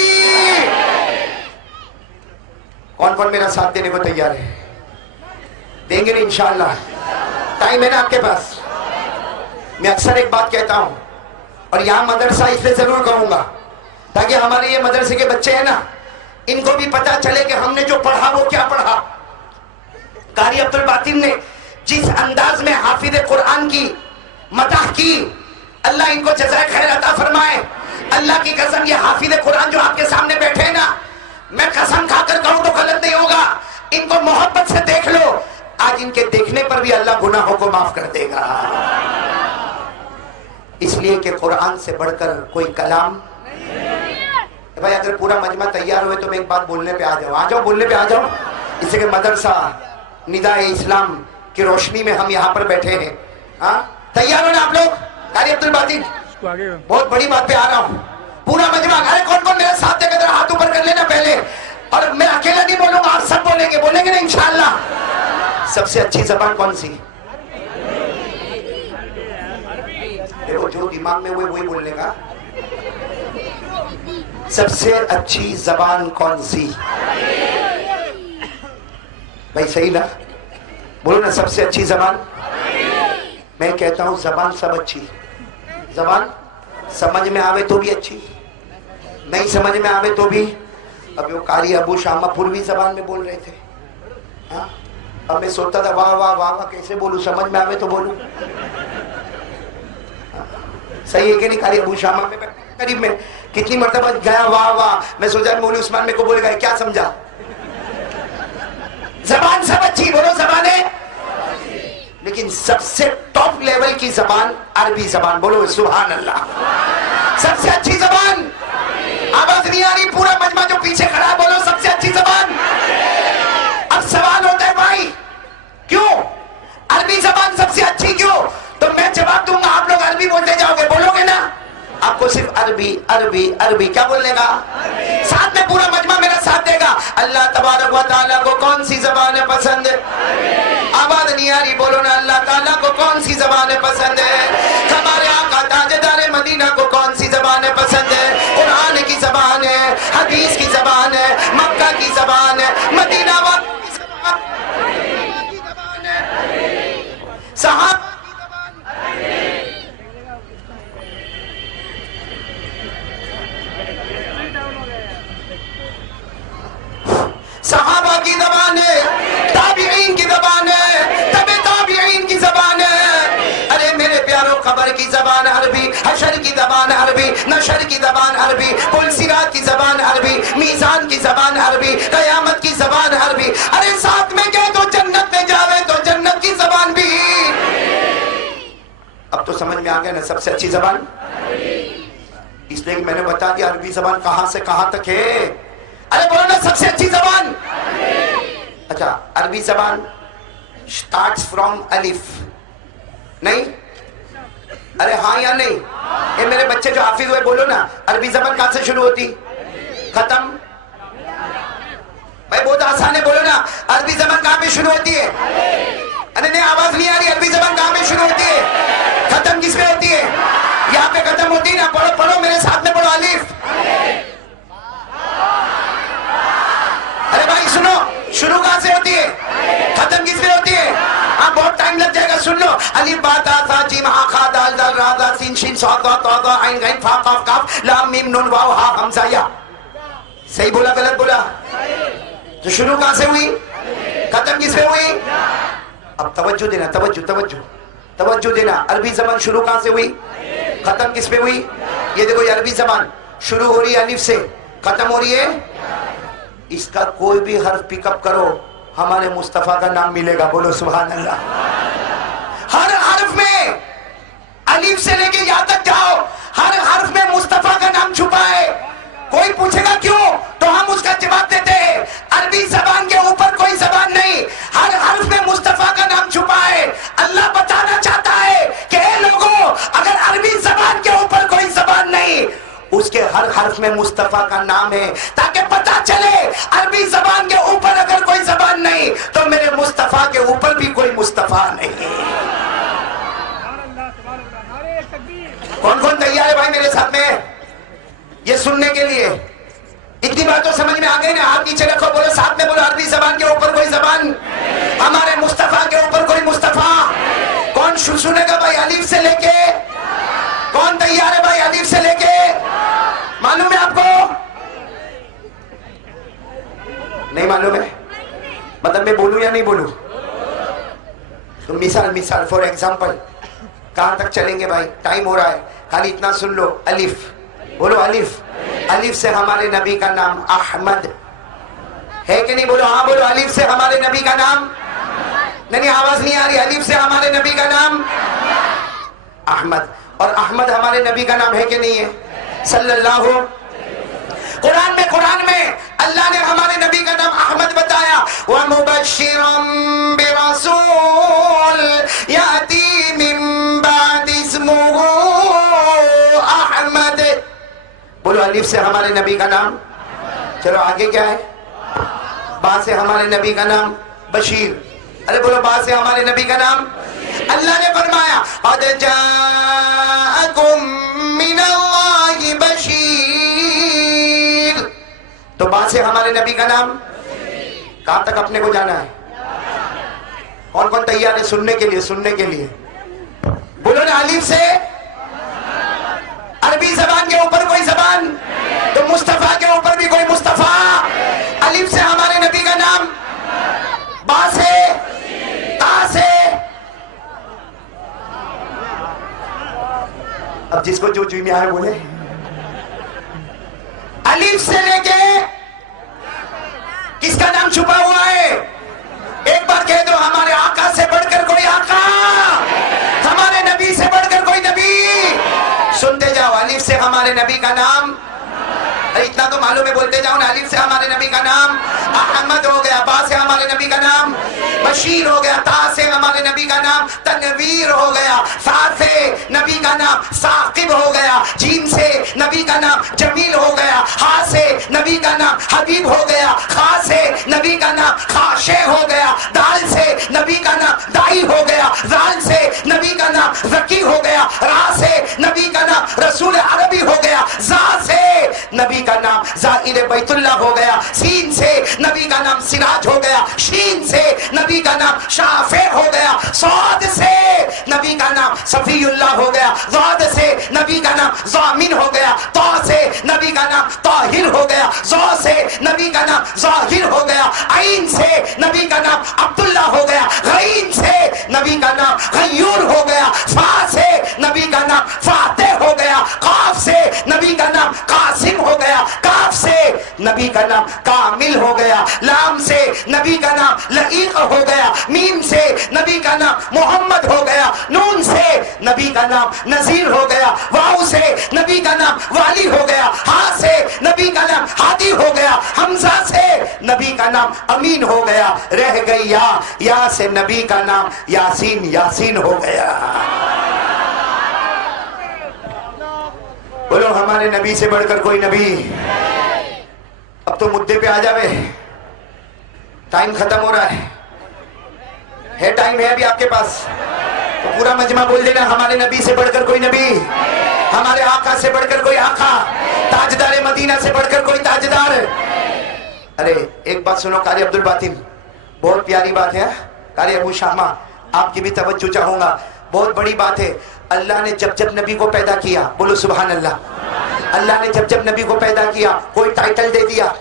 कौन कौन मेरा साथ देने को तैयार है? देंगे ना इंशाअल्लाह? टाइम है ना आपके पास? मैं अक्सर एक बात कहता हूं, और यहां मदरसा इसलिए जरूर कहूंगा ताकि हमारे ये मदरसे के बच्चे हैं ना, इनको भी पता चले कि हमने जो पढ़ा वो क्या पढ़ा। कारी अब्दुल बातिन ने जिस अंदाज में हाफिज कुरान की मदाह की, अल्लाह इनको जज़ाए खैर अता फरमाए। अल्लाह की कसम, ये हाफिज कुरान जो आपके सामने बैठे हैं ना, मैं कसम खाकर कहूं तो गलत नहीं होगा, इनको मोहब्बत से देख लो, आज इनके देखने पर भी अल्लाह गुनाहों को माफ कर देगा। इसलिए कि कुरान से बढ़कर कोई कलाम नहीं। भाई अगर पूरा मजमा तैयार हुए तो मैं एक बात बोलने पे आ जाओ, बोलने पे आ जाओ। इससे कि मदरसा निदाए इस्लाम की रोशनी में हम यहाँ पर बैठे हैं। हाँ, तैयार हो ना आप लोग? कारी अब्दुल बातिन, बहुत बड़ी बात पे आ रहा हूँ। पूरा मजमा, अरे कौन कौन मेरे साथ देगा, जरा हाथ ऊपर कर लेना पहले। और मैं अकेला नहीं बोलूंगा, आप सब बोलेंगे ना इंशाअल्लाह। सबसे अच्छी जबान कौन सी? देखो जो दिमाग में वही बोलने का। सबसे अच्छी जबान कौन सी? भाई सही ना? बोलो ना, सबसे अच्छी जबान। मैं कहता हूं जबान सब अच्छी, जबान समझ में आवे तो भी अच्छी, नहीं समझ में आवे तो भी। अब वो कारी अबू शामा पूर्वी जबान में बोल रहे थे। हाँ? अब मैं सोचता था वाह वाह वाह वाह कैसे बोलूं, समझ में आवे तो बोलूं। सही है कि नहीं? कारी अबू शामा में करीब में कितनी मर्तबा गया वाह वाह, मैं सोचा मौलवी उस्मान मेरे को बोलेगा क्या समझा। जबान सब अच्छी, बोलो जबान है, लेकिन सबसे टॉप लेवल की जबान अरबी जबान, बोलो सुभान अल्लाह। सबसे अच्छी जबान, आवाज नहीं आ रही, पूरा मजमा जो पीछे खड़ा है बोलो सबसे अच्छी जबान। अब सवाल होता है भाई क्यों अरबी जबान सबसे अच्छी क्यों? तो मैं जवाब दूंगा, आप लोग अरबी बोलते जाओगे, बोलोगे ना? आपको सिर्फ अरबी अरबी अरबी क्या बोलने का? साथ में पूरा मजमा मेरा साथ देगा। अल्लाह तबारक व तआला को कौन सी जबान पसंद है? आवाज नहीं आ रही, बोलो ना। अल्लाह ताला को कौन सी जबान पसंद है? हमारे आका ताजदार मदीना को कौन सी जबान पसंद है? कुरान की जबान है, हदीस की जबान है, मक्का की जबान है, मदीना वालों की जबान है, सहाबा सहाबा की जबान है, ताबिईन की जबान है, तबे ताबिईन की जबान है। अरे मेरे प्यारों, खबर की जबान अरबी, हशर की जबान अरबी, नशर की जबान अरबी, पुलसिरात की जबान अरबी, मीज़ान की जबान अरबी, कयामत की जबान अरबी। अरे साथ में गए तो जन्नत में जावे तो जन्नत की जबान भी। अब तो समझ में आ गया ना सबसे अच्छी जबान? इसलिए मैंने बता दिया अरबी जबान कहां से कहां तक है। अरे बोलो ना सबसे अच्छी जबान। अच्छा, अरबी जबान स्टार्ट्स फ्रॉम अलिफ, नहीं? अरे हाँ या नहीं? ये मेरे बच्चे जो हाफिज हुए, बोलो ना अरबी जबान कहां से शुरू होती? खत्म? भाई बहुत आसान है, बोलो ना अरबी जबान कहां पे शुरू होती है? अरे नहीं, आवाज नहीं आ रही। अरबी जबान कहां पे शुरू होती है? खत्म किस पे होती है? यहाँ पे खत्म होती है ना। पढ़ो पढ़ो मेरे साथ में, पढ़ो अलिफ। अरे भाई सुनो, शुरू कहां से होती है? खत्म किस पे होती है? हाँ, बहुत टाइम लग जाएगा, सुन लो। अलिफ बा ता सा जीम हा खा दाल दाल रा दा सीन शीन सा ता ता ता आइन गैन फा काफ काफ लाम मीम नून वाव हा हमजा या। सही बोला गलत बोला? तो शुरू कहां से हुई, खत्म किस पे हुई? अब तवज्जो देना, तवज्जो तवज्जो तवज्जो देना। अरबी जबान शुरू कहां से हुई, खत्म किस पे हुई? ये देखो, ये अरबी जबान शुरू हो रही है अलिफ से, खत्म हो रही है। इसका कोई भी हर्फ पिकअप करो, हमारे मुस्तफा का नाम मिलेगा, बोलो सुभान अल्लाह। हर हर्फ में अलिफ से लेके यहां तक जाओ, हर हर्फ में मुस्तफा का नाम छुपा है। कोई पूछेगा क्यों, तो हम उसका जवाब देते हैं, अरबी जबान के ऊपर कोई जबान नहीं, हर हर्फ में मुस्तफा का नाम छुपा है। अल्लाह बताना चाहता है कि ए लोगों, अगर अरबी जबान के ऊपर कोई जबान नहीं, उसके हर हर्फ में मुस्तफा का नाम है, ताकि पता चले अरबी जबान के ऊपर अगर कोई जबान नहीं तो मेरे मुस्तफा के ऊपर भी कोई मुस्तफा नहीं। कौन कौन तैयार है भाई मेरे साथ में ये सुनने के लिए? इतनी बात तो समझ में आ गई ना? हाथ नीचे रखो, बोलो साथ में, बोलो अरबी जबान के ऊपर कोई जबान, हमारे मुस्तफा के ऊपर कोई मुस्तफा। कौन सुनेगा भाई अलीफ से लेके? कौन तैयार है भाई अलीफ से लेके? मालूम है आपको? नहीं मालूम है? मतलब मैं बोलूं या नहीं बोलूं? तो मिसाल फॉर एग्जांपल, कहां तक चलेंगे भाई? टाइम हो रहा है, खाली इतना सुन लो। अलिफ, बोलो अलिफ। अलिफ से हमारे नबी का नाम अहमद है कि नहीं? बोलो हाँ। बोलो अलिफ से हमारे नबी का नाम, नहीं आवाज नहीं आ रही। अलिफ से हमारे नबी का नाम अहमद। और अहमद हमारे नबी का नाम है कि नहीं है? सल्लल्लाहु। कुरान में अल्लाह ने हमारे नबी का नाम अहमद बताया। व मुबश्शिरन बिरसूल याती मिन बाद इस्मुहु अहमद। बोलो अलिफ से हमारे नबी का नाम। चलो आगे क्या है? बा से हमारे नबी का नाम बशीर। अरे बोलो बा से हमारे नबी का नाम। अल्लाह ने फरमाया क़द जाअकुम मिनल्लाहि बशीर। तो बा से हमारे नबी का नाम। कहां तक अपने को जाना है? कौन कौन तैयार है सुनने के लिए? सुनने के लिए बोलो ना। अलिफ से अरबी जबान के ऊपर कोई जबान, तो मुस्तफा के ऊपर भी कोई मुस्तफा। अलिफ से हमारे नबी का नाम, बा से, ता से। अब जिसको जो जी में आए बोले। अलिफ से लेके किसका नाम छुपा हुआ है? एक बार कह दो, हमारे आका से बढ़कर कोई आका, हमारे नबी से बढ़कर कोई नबी। सुनते जाओ। अलिफ से हमारे नबी का नाम, अरे इतना तो मालूम है, बोलते जाओ ना। अलिफ से हमारे नबी का नाम अहमद हो गया। बा से हमारे नबी का नाम बशीर हो गया। ता से हमारे नबी का नाम तनवीर हो गया। सा से नबी का नाम साकिब हो गया। जीम से नबी का नाम जमील हो गया। हा से नबी का नाम हबीब हो गया। खा से नबी का नाम खाशे हो गया। दाल से नबी का नाम दाई हो गया। जाल से नबी का नाम जकी हो गया। रा से नबी का नाम रसूल अरबी हो गया। जा से नबी का नाम ज़ाइर बैतुल्लाह हो गया। सीन से नबी का नाम सिराज हो गया। शीन से नबी का नाम शाफे हो गया। सौद से नबी का नाम सफीउल्लाह हो गया। ज़ाद से नबी का नाम ज़ामिन हो गया। ता से नबी का नाम ताहिर हो गया। ज़ा से नबी का नाम ज़ाहिर हो गया। ऐन से नबी का नाम अब्दुल्लाह हो गया। गईन से नबी का नाम गयूर हो गया। फा से नबी का नाम फातेह हो गया। काफ से नबी का नाम कासिम हो गया। काफ से नबी का नाम कामिल हो गया। लाम से नबी का नाम लईक हो गया। मीम से नबी का नाम मोहम्मद हो गया। नून से नबी का नाम नजीर हो गया। वाव से नबी का नाम वाली हो गया। हा से नबी का नाम हादी हो गया। हमजा से नबी का नाम अमीन हो गया। रह गई या से नबी का नाम यासीन यासीन हो गया। बोलो हमारे नबी से बढ़कर कोई नबी। अब तो मुद्दे पे आ जावे, टाइम खत्म हो रहा है टाइम है अभी आपके पास, तो पूरा मजमा बोल देना हमारे नबी से बढ़कर कोई नबी, हमारे आका से बढ़कर कोई आका, ताजदार मदीना से बढ़कर कोई ताजदार। अरे एक बात सुनो कारी अब्दुल बातिन, बहुत प्यारी बात है। कारी अबू शामा आपकी भी तवज्जो चाहूंगा, बहुत बड़ी बात है। अल्लाह ने जब जब नबी को पैदा किया, बोलो सुभान अल्लाह। अल्लाह ने जब जब नबी को पैदा किया कोई टाइटल दे दिया।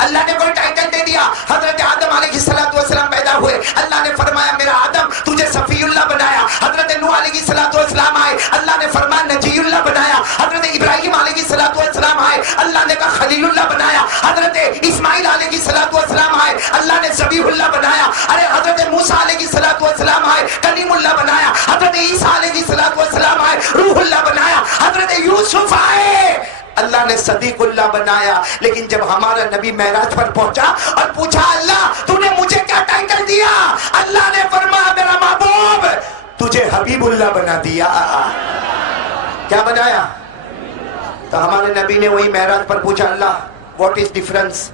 अल्लाह ने कोई टाइटल दे दिया। हजरत आदम अलैहिस्सलातु वस्सलाम पैदा हुए, अल्लाह ने फरमाया मेरा आदम तुझे सफीउल्लाह बनाया। हजरत नूह अलैहिस्सलातु वस्सलाम आए, अल्लाह ने फरमाया नजीउल्लाह बनाया। हजरत इब्राहिम अलैहिस्सलातु वस्सलाम आए, अल्लाह ने कहा खलीलुल्लाह बनाया। हजरत इस्माइल अलैहिस्सलातु वस्सलाम आए, अल्लाह ने ज़बीहुल्लाह बनाया। अरे हजरत मूसा अलैहिस्सलातु वस्सलाम आए, कलीमुल्लाह बनाया। हजरत ईसा अलैहिस्सलातु वस्सलाम आए, रूहुल्लाह बनाया। हजरत यूसुफ आए, अल्लाह ने सदीकुल्लाह बनाया। लेकिन जब हमारा नबी मेराज पर पहुंचा और पूछा अल्लाह तूने मुझे क्या टाइटल दिया, अल्लाह ने फरमाया मेरा महबूब तुझे हबीबुल्लाह बना दिया। क्या बनाया? तो हमारे नबी ने वही मेराज पर पूछा अल्लाह व्हाट इज डिफरेंस,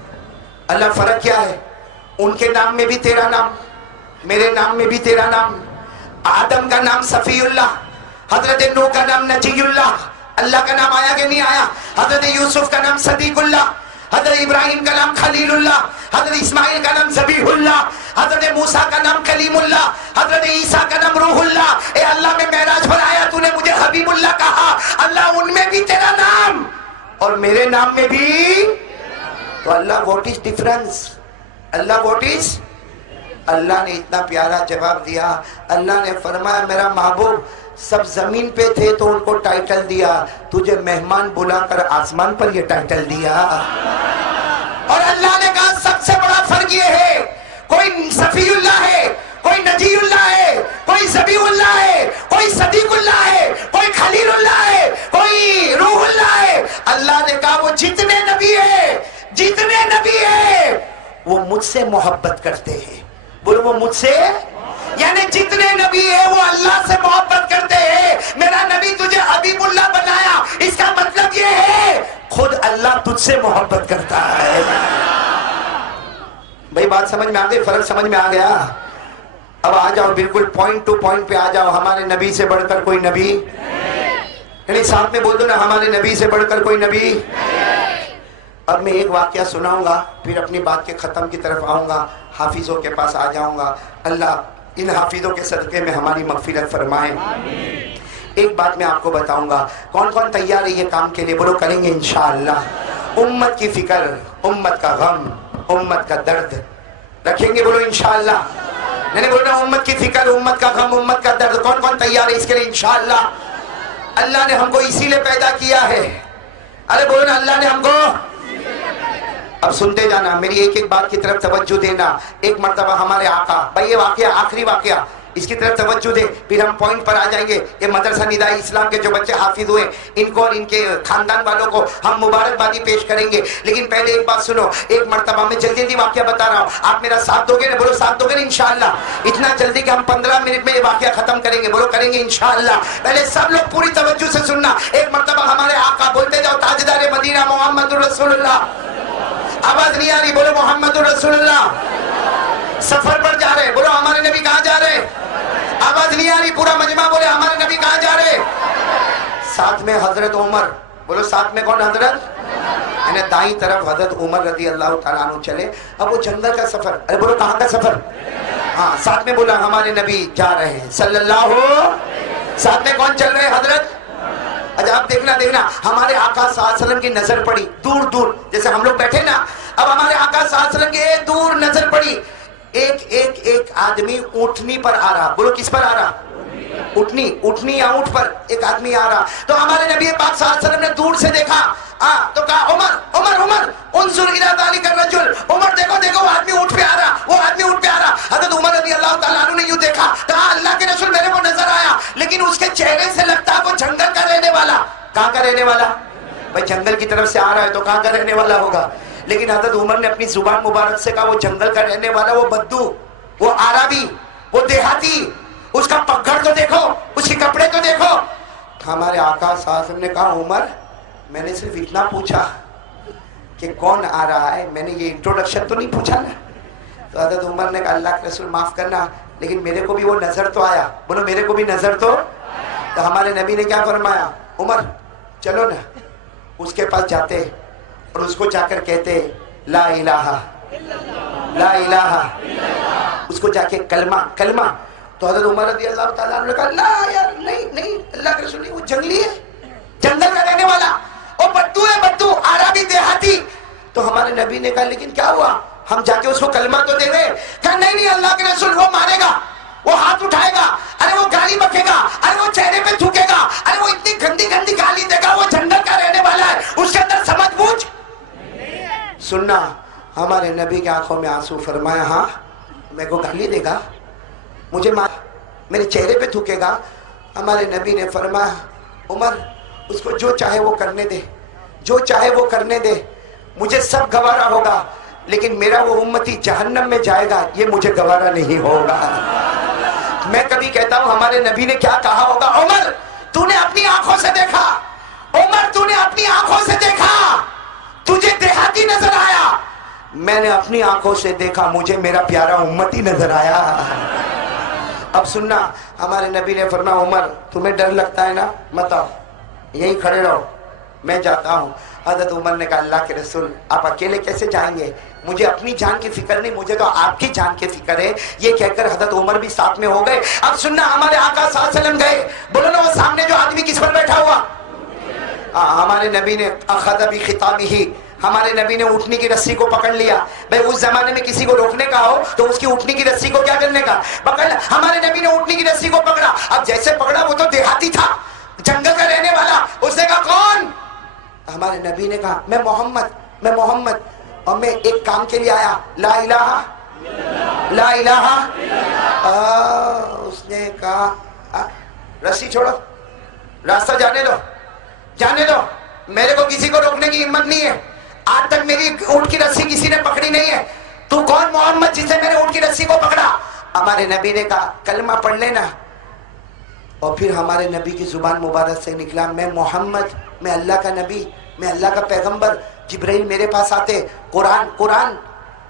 अल्लाह फर्क क्या है? उनके नाम में भी तेरा नाम, मेरे नाम में भी तेरा नाम। आदम का नाम सफीउल्लाह, हजरत नूह का नाम नजीयुल्लाह, अल्लाह का नाम आया कि नहीं आया? हजरत यूसुफ का नाम सदीकुल्लाह, हजरत इब्राहिम का नाम खलीलुल्लाह, हजरत इस्माइल का नाम ज़बीहुल्लाह, हजरत मूसा का नाम कलीमुल्लाह, हजरत ईसा का नाम रूहुल्लाह। ए अल्लाह में मेराज पर आया, तूने मुझे हबीबुल्लाह कहा, अल्लाह उनमें भी तेरा नाम और मेरे नाम में भी। तो Allah what is difference, Allah what is. Allah ने इतना प्यारा जवाब दिया। अल्लाह ने फरमाया मेरा महबूब सब जमीन पे थे तो उनको टाइटल दिया, तुझे मेहमान बुलाकर आसमान पर ये टाइटल दिया। और अल्लाह ने कहा सबसे बड़ा फर्क ये है, कोई सफीउल्लाह है, कोई नजीउल्लाह है, कोई ज़बीउल्लाह है, कोई सदीकुल्लाह है, कोई खलीलुल्लाह है, कोई रूहुल्लाह है। अल्लाह ने कहा वो जितने नबी है वो मुझसे मोहब्बत करते हैं। बोलो वो मुझसे, यानी जितने नबी है वो अल्लाह से मोहब्बत करते हैं। मेरा नबी तुझे हबीबुल्लाह बनाया, इसका मतलब ये है खुद अल्लाह तुझसे मोहब्बत करता है। भाई बात समझ में आ गई, फर्क समझ में आ गया? अब आ जाओ बिल्कुल पॉइंट टू पॉइंट पे आ जाओ। हमारे नबी से बढ़कर कोई नबी, यानी साथ में बोल दो ना, हमारे नबी से बढ़कर कोई नबी। अब मैं एक वाकया सुनाऊंगा, फिर अपनी बात के खत्म की तरफ आऊंगा, हाफिजों के पास आ जाऊंगा। अल्लाह इन हाफिजों के सदके में हमारी मगफिरत फरमाए। एक बात मैं आपको बताऊंगा, कौन कौन तैयार है ये काम के लिए? बोलो करेंगे इंशाअल्लाह। उम्मत की फिक्र, उम्मत का गम, उम्मत का दर्द रखेंगे, बोलो इंशाअल्लाह। मैंने बोला उम्मत की फिक्र, उम्मत का गम, उम्मत का दर्द, कौन कौन तैयार है इसके लिए इंशाअल्लाह? अल्लाह ने हमको इसीलिए पैदा किया है। अरे बोलो ना, अल्लाह ने हमको। अब सुनते जाना, मेरी एक एक बात की तरफ तवज्जो देना। एक मर्तबा हमारे आका, भाई ये वाकया आखिरी वाकया, इसकी तरफ तवज्जो दे, फिर हम पॉइंट पर आ जाएंगे। ये मदरसा निदाई इस्लाम के जो बच्चे हाफिज हुए, इनको और इनके खानदान वालों को हम मुबारकबादी पेश करेंगे। लेकिन पहले एक बात सुनो, एक मर्तबा में जल्दी जल्दी वाकया बता रहा हूँ, आप मेरा साथ दोगे ना? बोलो साथ दोगे ना इंशाअल्लाह? इतना जल्दी कि हम 15 मिनट में ये वाकया खत्म करेंगे। बोलो करेंगे इंशाअल्लाह। पहले सब लोग पूरी तवज्जो से सुनना। एक मर्तबा हमारे आका, बोलते जाओ, ताजदार मदीना मोहम्मदुर रसूलुल्लाह। आवाज नहीं आ रही, बोलो मोहम्मदुर रसूलुल्लाह। सफर पर जा रहे, बोलो हमारे नबी कहाँ जा रहे? आवाज नहीं आ रही, पूरा मजमा बोले हमारे नबी कहाँ जा रहे? साथ में हजरत उमर, बोलो साथ में कौन? हजरत, यानी दाई तरफ हजरत उमर रज़ी अल्लाह तआला अन्हु चले। अब वो जंगल का सफर, अरे बोलो कहाँ का सफर? हाँ, साथ में बोला हमारे नबी जा रहे हैं सल्लल्लाहु। साथ में कौन चल रहे हैं? हजरत। अच्छा आप देखना हमारे आका सल्लल्लाहु अलैहि वसल्लम की नजर पड़ी दूर दूर, जैसे हम लोग बैठे ना, अब हमारे आका सल्लल्लाहु अलैहि वसल्लम की दूर नजर पड़ी, एक आदमी ऊँटनी पर आ रहा। बोलो किस पर आ रहा? उठनी या ऊँट पर एक आदमी आ रहा। तो हमारे नबी पाक सल्लल्लाहु अलैहि वसल्लम ने दूर से देखा, तो कहा उमर उन्जुर इला ज़ालिका रजुल, उमर देखो वो आदमी ऊँट पे आ रहा, हज़रत उमर रज़ी अल्लाह तआला अन्हु ने यूं देखा, कहा अल्लाह के रसूल मेरे को नजर आया, लेकिन उसके चेहरे से लगता है वो जंगल का रहने वाला। कहाँ का रहने वाला? भाई जंगल की तरफ से आ रहा है तो कहाँ का रहने वाला होगा? लेकिन हज़रत उमर ने अपनी जुबान मुबारक से कहा वो जंगल का रहने वाला, वो बद्दू, वो आराबी, वो देहाती, उसका पगड़ तो देखो, उसके कपड़े तो देखो। हमारे आका साहब ने कहा उमर मैंने सिर्फ इतना पूछा कि कौन आ रहा है, मैंने ये इंट्रोडक्शन तो नहीं पूछा ना। तो हज़रत उमर ने कहा अल्लाह के रसूल माफ करना, लेकिन मेरे को भी वो नजर तो आया। बोलो मेरे को भी नजर तो हमारे नबी ने क्या फरमाया? उमर चलो ना उसके पास जाते और उसको जाकर कहते ला इलाहा, उसको जाके कलमा। तो हज़रत उमर रज़ी अल्लाह तआला अन्हु ने कहा ला यार नहीं अल्लाह के रसूल, वो जंगली है, जंगल का रहने वाला, वो बद्दू आराबी देहाती। तो हमारे नबी ने कहा लेकिन क्या हुआ, हम जाके उसको कलमा तो देवे? कहा नहीं अल्लाह के रसूल, वो मारेगा, वो हाथ उठाएगा, अरे वो गाली बकेगा, अरे वो चेहरे पे थूकेगा, अरे वो इतनी गंदी गाली देगा, वो जंगल का रहने वाला है, उसके अंदर समझ बूझ सुनना। हमारे नबी की आंखों में आंसू, फरमाया हाँ मेरे को गाली देगा, मुझे मेरे चेहरे पे थूकेगा। हमारे नबी ने फरमाया उमर उसको जो चाहे वो करने दे, मुझे सब गवारा होगा, लेकिन मेरा वो उम्मती जहन्नम में जाएगा ये मुझे गवारा नहीं होगा। मैं कभी कहता हूँ हमारे नबी ने क्या कहा होगा, उमर तूने अपनी आंखों से देखा, उमर तूने अपनी आंखों से देखा, तुझे देहाती नजर आया, मैंने अपनी आंखों से देखा, मुझे मेरा प्यारा उम्मती नजर आया। अब सुनना, हमारे नबी ने फरमाया उमर तुम्हें डर लगता है ना, मत आओ यहीं खड़े रहो, मैं जाता हूँ। हज़रत उमर ने कहा अल्लाह के रसूल आप अकेले कैसे जाएंगे, मुझे अपनी जान की फिक्र नहीं, मुझे तो आपकी जान की फिक्र है। ये कहकर हज़रत उमर भी साथ में हो गए। अब सुनना, हमारे आका सल्लल्लाहु अलैहि वसल्लम गए, बोलो ना वो सामने जो आदमी किस पर बैठा हुआ? हमारे नबी ने अखज़ बिखितामिही, हमारे नबी ने उठनी की रस्सी को पकड़ लिया। भाई उस जमाने में किसी को रोकने का हो तो उसकी उठनी की रस्सी को क्या करने का, पकड़। हमारे नबी ने उठनी की रस्सी को पकड़ा। अब जैसे पकड़ा, वो तो देहाती था, जंगल का रहने वाला। उसने कहा कौन? हमारे नबी ने कहा मैं मोहम्मद, मैं मोहम्मद, और मैं एक काम के लिए आया, ला इलाहा ला इलाहा। उसने कहा रस्सी छोड़ो, रास्ता जाने दो, जाने दो, मेरे को किसी को रोकने की हिम्मत नहीं है। आज तक मेरी ऊंट की रस्सी किसी ने पकड़ी नहीं है। तू कौन मोहम्मद जिसे मेरे ऊंट की रस्सी को पकड़ा? हमारे नबी ने कहा कलमा पढ़ लेना। और फिर हमारे नबी की जुबान मुबारक से निकला मैं मोहम्मद, मैं अल्लाह का नबी, मैं अल्लाह का पैगंबर। जिब्राइल मेरे पास आते, कुरान कुरान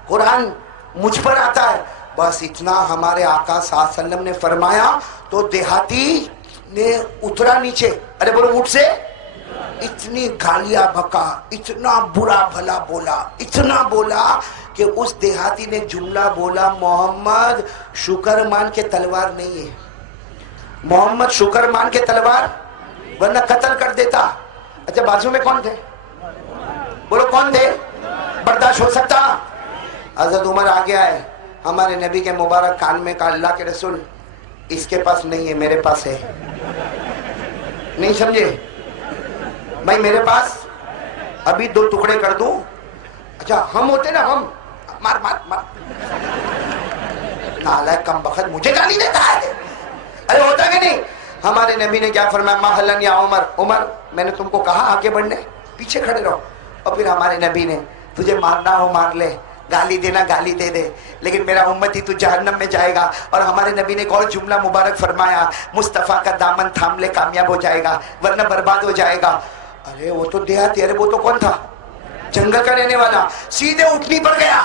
कुरान मुझ पर आता है। बस इतना हमारे आका सल्लल्लाहु अलैहि वसल्लम ने फरमाया तो देहाती ने उतरा नीचे। अरे बोलो ऊंट से। इतनी गालियां बका, इतना बुरा भला बोला, इतना बोला कि उस देहाती ने जुमला बोला मोहम्मद शुक्र मान के तलवार नहीं है, मोहम्मद शुक्र मान के तलवार, वरना कत्ल कर देता। अच्छा बाजू में कौन थे? बोलो कौन थे? बर्दाश्त हो सकता? हजरत उमर आगे आए, हमारे नबी के मुबारक कान में कहा अल्लाह के रसूल इसके पास नहीं है, मेरे पास है। नहीं समझे भाई? मेरे पास अभी 2 टुकड़े कर दूं? अच्छा हम होते ना, हम मार मार मार। नालायक कम बखत मुझे गाली देता है। अरे होता कि नहीं? हमारे नबी ने क्या फरमाया महलन या उमर, उमर मैंने तुमको कहा आगे बढ़ने, पीछे खड़े रहो। और फिर हमारे नबी ने तुझे मारना हो मार ले, गाली देना गाली दे दे, लेकिन मेरा उम्मती तू जहन्नम में जाएगा। और हमारे नबी ने एक और जुमला मुबारक फरमाया मुस्तफ़ा का दामन थाम ले कामयाब हो जाएगा, वरना बर्बाद हो जाएगा। अरे वो तो देहाती, अरे वो तो कौन था? जंगल का रहने वाला। सीधे उठनी पर गया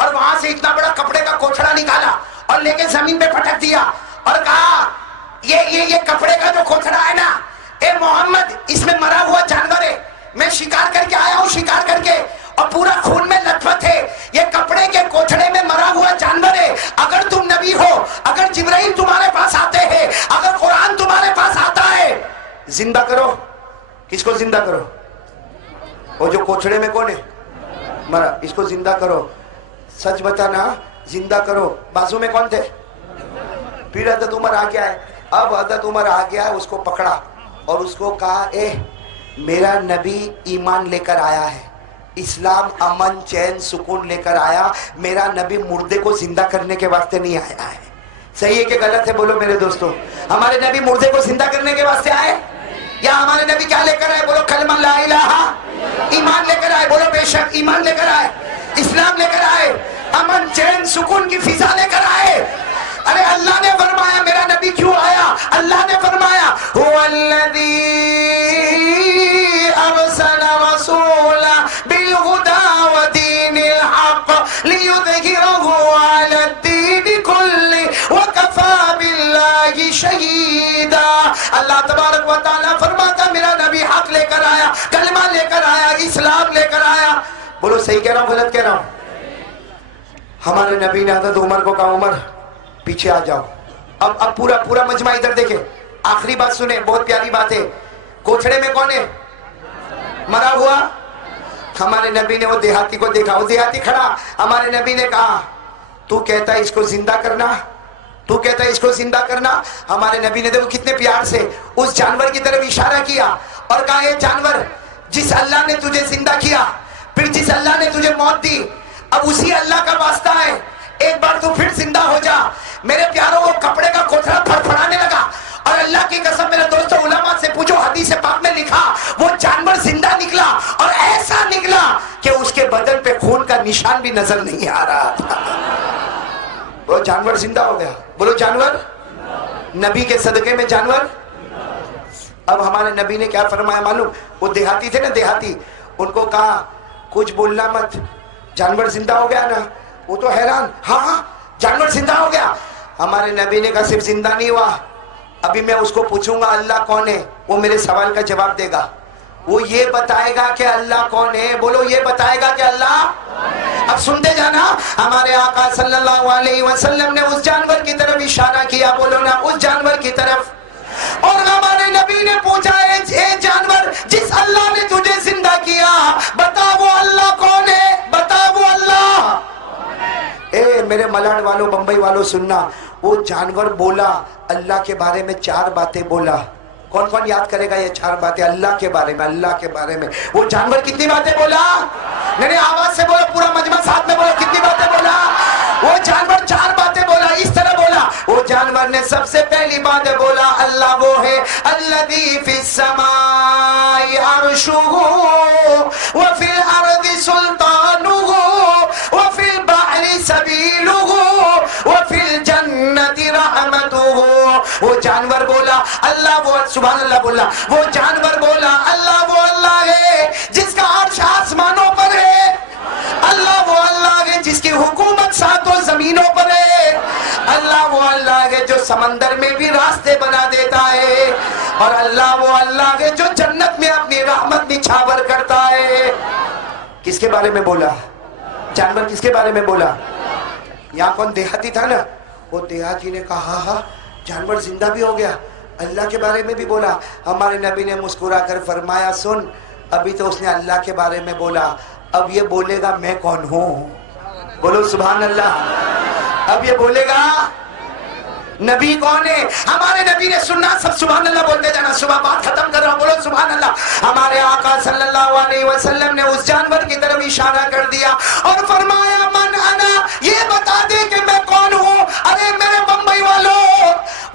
और वहां से इतना बड़ा कपड़े का कोछड़ा निकाला और लेके जमीन पे पटक दिया और कहा ये कपड़े का जो कोछड़ा है ना, ए मोहम्मद इसमें मरा हुआ जानवर है, मैं शिकार करके आया हूं, शिकार करके, और पूरा खून में लथपथ है। ये कपड़े के कोछड़े में मरा हुआ जानवर है। अगर तुम नबी हो, अगर जिब्राइल तुम्हारे पास आते हैं, अगर कुरान तुम्हारे पास आता है, जिंदा करो। किसको जिंदा करो? वो जो कोछड़े में कौन है? मरा, इसको जिंदा करो। सच बताना, जिंदा करो। बाजू में कौन थे? फिर हजरत उमर आ गया है। अब हजरत उमर आ गया है, उसको पकड़ा और उसको कहा ए मेरा नबी ईमान लेकर आया है, इस्लाम अमन चैन सुकून लेकर आया, मेरा नबी मुर्दे को जिंदा करने के वास्ते नहीं आया है। सही है कि गलत है? बोलो मेरे दोस्तों, हमारे नबी मुर्दे को जिंदा करने के वास्ते आए या हमारे नबी क्या लेकर आए? बोलो कलमा ला इलाहा, ईमान लेकर आए। बोलो बेशक ईमान लेकर आए, इस्लाम लेकर आए, अमन चैन सुकून की फिजा लेकर आए। अरे अल्लाह ने फरमाया मेरा नबी क्यों आया? अल्लाह ने फरमाया हुवल्लज़ी अरसला रसूला बिलहुदा व दीनिल हक़ लियुज़हिरहु अला दीनि कुल्लि व कफ़ा बिल्लाहि शहीदा। अल्लाह तबारक व तआला फरमाता मेरा नबी हक लेकर आया, कलमा लेकर आया, इस्लाम लेकर आया। बोलो सही कह रहा हूं गलत कह रहा हूं? हमारे नबी ने हज़रत उमर को कहा उमर पीछे आ जाओ। अब पूरा मजमा इधर देखे। आखिरी बात सुने, बहुत प्यारी बात है। कोछड़े में कौन है? मरा हुआ। हमारे नबी ने वो देहाती को देखा, वो देहाती खड़ा। हमारे नबी ने कहा तू कहता है इसको जिंदा करना, तू कहता है इसको जिंदा करना। हमारे नबी ने देखो कितने प्यार से उस जानवर की तरफ इशारा किया और कहा ये जानवर, जिस अल्लाह ने तुझे जिंदा किया, फिर जिस अल्लाह ने तुझे मौत दी, अब उसी अल्लाह का वास्ता है, एक बार तू फिर जिंदा हो जा। मेरे प्यारों को कपड़े का कोथड़ा फड़फड़ाने लगा और अल्लाह की कसम मेरे दोस्तों उलमा से पूछो, हदीस पाक में लिखा वो जानवर जिंदा निकला और ऐसा निकला कि उसके बदन पे खून का निशान भी नजर नहीं आ रहा था। वो जानवर जिंदा हो गया। बोलो जानवर, नबी के सदके में जानवर। अब हमारे नबी ने क्या फरमाया मालूम? वो देहाती थे ना, देहाती, उनको कहा कुछ बोलना मत, जानवर जिंदा हो गया ना। वो तो हैरान, हाँ जानवर जिंदा हो गया। हमारे नबी ने कहा सिर्फ जिंदा नहीं हुआ, अभी मैं उसको पूछूंगा अल्लाह कौन है, वो मेरे सवाल का जवाब देगा। वो ये बताएगा कि अल्लाह कौन है। बोलो ये बताएगा कि अल्लाह। अब सुनते जाना, हमारे आका सल्लल्लाहु अलैहि वसल्लम ने उस जानवर की तरफ इशारा किया, बोलो ना उस जानवर की तरफ, और हमारे नबी ने पूछा ए जानवर, जिस अल्लाह ने तुझे जिंदा किया बता वो अल्लाह मेरे मलाड वालों, बंबई वालों सुनना, वो जानवर बोला अल्लाह के बारे में 4 बातें बोला। कौन कौन याद करेगा ये 4 बातें अल्लाह के बारे में? अल्लाह के बारे में वो जानवर कितनी बातें बोला? मेरे आवाज से बोलो, पूरा मजमा साथ में बोलो, कितनी बातें बोला? वो जानवर 4 बातें बोला। इस तरह बोला, वो जानवर ने सबसे पहली बात बोला, अल्लाह वो है अल्लज़ी फिस समाई अर्शुहु व फिल अर्दि सुल्तानुहु व फिल बहरि सबीलुहु व फिल जन्नति रहमतुहु। वो जानवर बोला अल्लाह वो, सुभान अल्लाह बोला, वो जानवर बोला अल्लाह वो अल्लाह है जिसका अर्श आसमानों पर है। अल्लाह वो अल्लाह है जिसकी हुकूमत 7 जमीनों पर है। अल्लाह वो अल्लाह है जो समंदर में भी रास्ते बना देता है। और अल्लाह वो अल्लाह है जो जन्नत में अपनी रहमत निछावर करता है। किसके बारे में बोला? जानवर किसके बारे में बोला? यहाँ कौन देहाती था ना, वो देहाती ने कहा हाँ जानवर जिंदा भी हो गया, अल्लाह के बारे में भी बोला। हमारे नबी ने मुस्कुरा कर फरमाया, सुन अभी तो उसने अल्लाह के बारे में बोला, अब ये बोलेगा मैं कौन हूं। बोलो सुभान अल्लाह। अब ये बोलेगा नबी कौन है। हमारे नबी ने सुनना, सब सुभान अल्लाह बोलते जाना। सुबह बात खत्म कर रहा हूं, बोलो सुभान अल्लाह। हमारे आका सल्लल्लाहु अलैहि वसल्लम ने उस जानवर की तरफ इशारा कर दिया और फरमाया, मन अना, ये बता दे कि मैं कौन हूं। अरे मेरे बंबई वालों,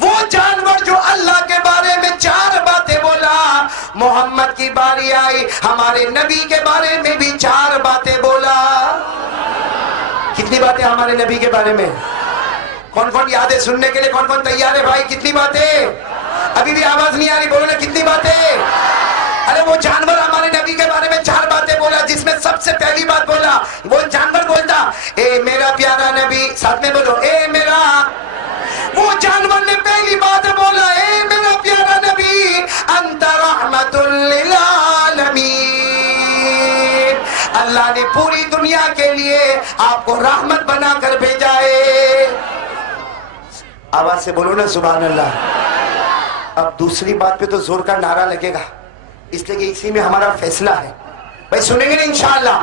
वो जानवर जो अल्लाह के बारे में 4 बातें बोला, मोहम्मद की बारी आई, हमारे नबी के बारे में भी 4 बातें बोला। कितनी बातें हमारे नबी के बारे में? कौन कौन याद है सुनने के लिए? कौन कौन तैयार है भाई? कितनी बातें? अभी भी आवाज नहीं आ रही, बोलो ना कितनी बातें? अरे वो जानवर हमारे नबी के बारे में 4 बातें बोला, जिसमें सबसे पहली बात बोला, वो जानवर बोलता, ए मेरा प्यारा नबी, साथ में बोलो, ए मेरा। वो जानवर ने पहली बात बोला, ए मेरा प्यारा नबी, अंत रहमतुल लिल आलमीन। अल्लाह ने पूरी दुनिया के लिए आपको रहमत बनाकर भेजा है। आवाज से बोलो ना सुभान अल्लाह। अब दूसरी बात पे तो जोर का नारा लगेगा, इसलिए कि इसी में हमारा फैसला है भाई, सुनेंगे ना इंशाअल्लाह।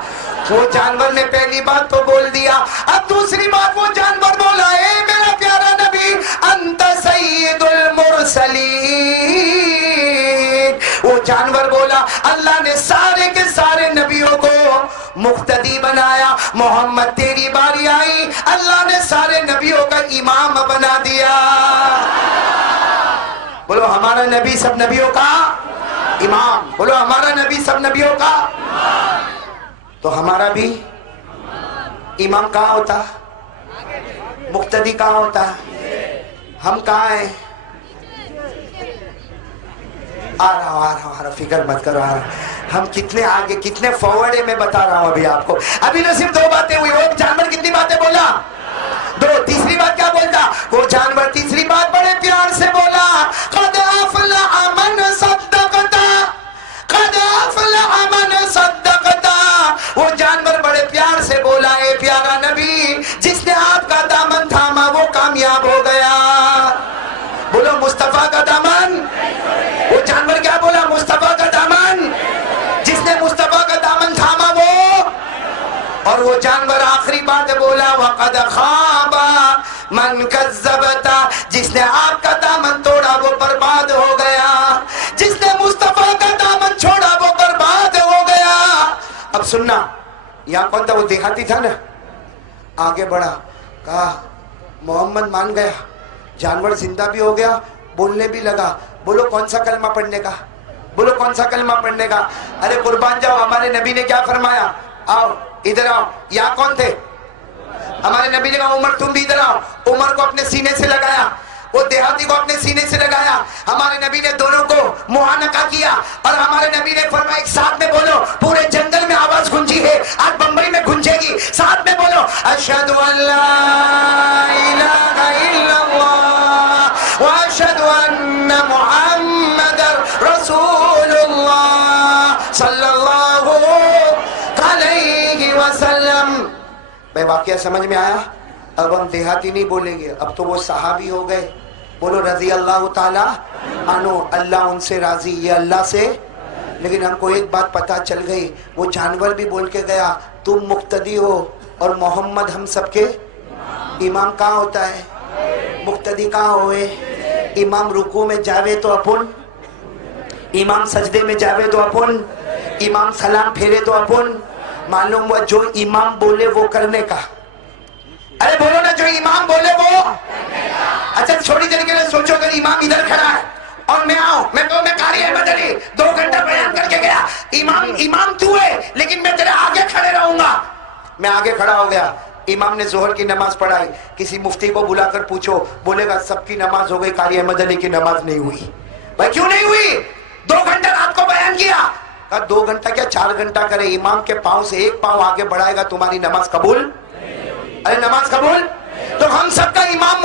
वो जानवर ने पहली बात तो बोल दिया, अब दूसरी बात वो जानवर बोला, ए मेरा प्यारा नबी, अंत सय्यदुल मुरसलीन। वो जानवर बोला अल्लाह ने सारे के सारे नबियों को मुक्तदी बनाया, मोहम्मद तेरी बारी आई, अल्लाह ने सारे नबियों का इमाम बना दिया। बोलो हमारा नबी सब नबियों का इमाम। बोलो हमारा नबी सब नबियों का। तो हमारा भी इमाम कहाँ होता? मुक्तदी कहाँ होता? हम कहाँ हैं? आ रहा हूँ, फिक्र मत करो, आ रहा। हम कितने आगे, कितने फॉरवर्ड है, मैं बता रहा हूँ अभी आपको। अभी तो सिर्फ 2 बातें हुई। वो जानवर कितनी बातें बोला? 2। तीसरी बात क्या बोलता? वो जानवर तीसरी बात बड़े प्यार से बोला, क़द अफ़लह मन सद्दक़ता, क़द अफ़लह मन सद्दक़ता। वो जानवर बड़े प्यार से बोला, ए प्यारा नबी, जिसने आपका दामन थामा वो कामयाब हो गया। बोलो मुस्तफा का दामन। वो जानवर क्या बोला? मुस्तफा का दामन। जिसने मुस्तफा का दामन थामा वो। और वो जानवर आखिरी बात बोला, वक़द ख़ाबा मन कज़्ज़बता, जिसने आपका दामन तोड़ा वो बर्बाद हो गया। जिसने मुस्तफा का दामन छोड़ा वो बर्बाद हो गया। अब सुनना, यहाँ कौन था? वो देहाती था ना, आगे बढ़ा, कहा मोहम्मद मान गया, जानवर जिंदा भी हो गया, बोलने भी लगा। बोलो कौन सा कलमा पढ़ने का? बोलो कौन सा कलमा पढ़ने का? अरे कुर्बान जाओ, हमारे नबी ने क्या फरमाया? आओ इधर आओ। यहाँ कौन थे? हमारे नबी ने कहा उमर तुम भी इधर आओ। उमर को अपने सीने से लगाया, वो देहाती को अपने सीने से लगाया। हमारे नबी ने दोनों को मुआनका किया और हमारे नबी ने फरमाया, एक साथ में बोलो, पूरे जंगल में आवाज गूंजी है, आज बंबई में गूंजेगी, साथ में बोलो, अशहदु अल्ला इलाहा इल्लल्लाह व अशहदु अन्ना मुहम्मदर रसूलुल्लाह सल्लल्लाहु अलैहि वसल्लम। भाई वाकया समझ में आया? अब हम देहाती नहीं बोलेंगे, अब तो वो सहाबी हो गए। बोलो रजी अल्लाह ताला अन्हु, अल्लाह उनसे राजी, ये अल्लाह से। लेकिन हमको एक बात पता चल गई, वो जानवर भी बोल के गया तुम मुक्तदी हो और मोहम्मद हम सबके इमाम कहाँ होता है? मुक्तदी कहाँ होए? इमाम रुकू में जावे तो अपन, इमाम सजदे में जावे तो अपन, इमाम सलाम फेरे तो अपन। मालूम हुआ जो इमाम बोले वो करने का। अरे बोलो ना, जो इमाम बोले वो। अच्छा छोटी देर के लिए सोचो, अगर इमाम इधर खड़ा है और मैं आऊं, मैं कारी अहमद अली 2 घंटा बयान करके गया, इमाम तू है लेकिन मैं तेरे आगे खड़े रहूंगा। मैं आगे खड़ा हो गया, इमाम ने जोहर की नमाज पढ़ाई, किसी मुफ्ती को बुलाकर पूछो, बोलेगा सबकी नमाज हो गई, कारी अहमद अली की नमाज नहीं हुई। भाई क्यों नहीं हुई? 2 घंटा रात को बयान किया। कहा 2 घंटा क्या 4 घंटा करे, इमाम के पांव से 1 पांव आगे बढ़ाएगा तुम्हारी नमाज कबूल? अरे नमाज कबूल? तो हम सबका इमाम